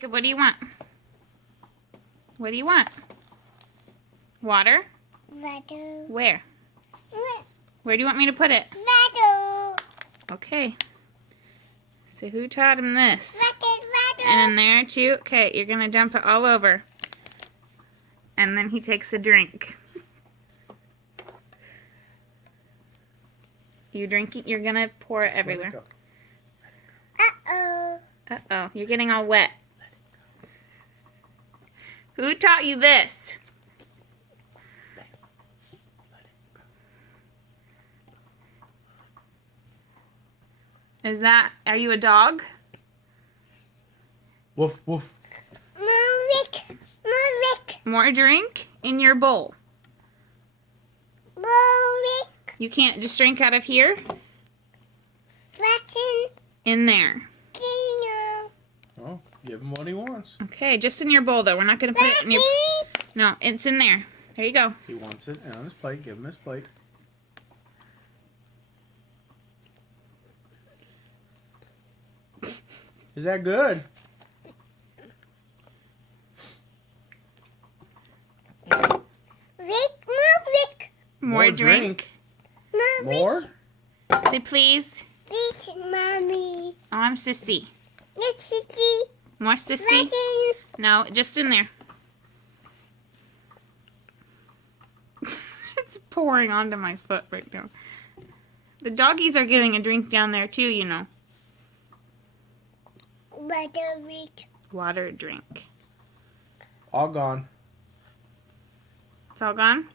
Jacob, what do you want? What do you want? Water? Water. Where? Where do you want me to put it? Water. Okay. So who taught him this? Water. And in there too? Okay, you're gonna dump it all over. And then he takes a drink. You drinking? You're gonna pour it everywhere. Uh-oh. Uh-oh, you're getting all wet. Who taught you this? Are you a dog? Woof, woof. More lick. More drink in your bowl. More lick. You can't just drink out of here? Latin. In there. Dino. Oh, give him what he wants. Okay, just in your bowl though. We're not gonna put it in your... No, it's in there. There you go. He wants it on his plate. Give him his plate. Is that good? Lick. More drink. More? Say please. Please, Mommy. Oh, I'm Sissy. This is the More Sissy? Latin. No, just in there. It's pouring onto my foot right now. The doggies are getting a drink down there too, you know. Water lick. Water drink. All gone. It's all gone?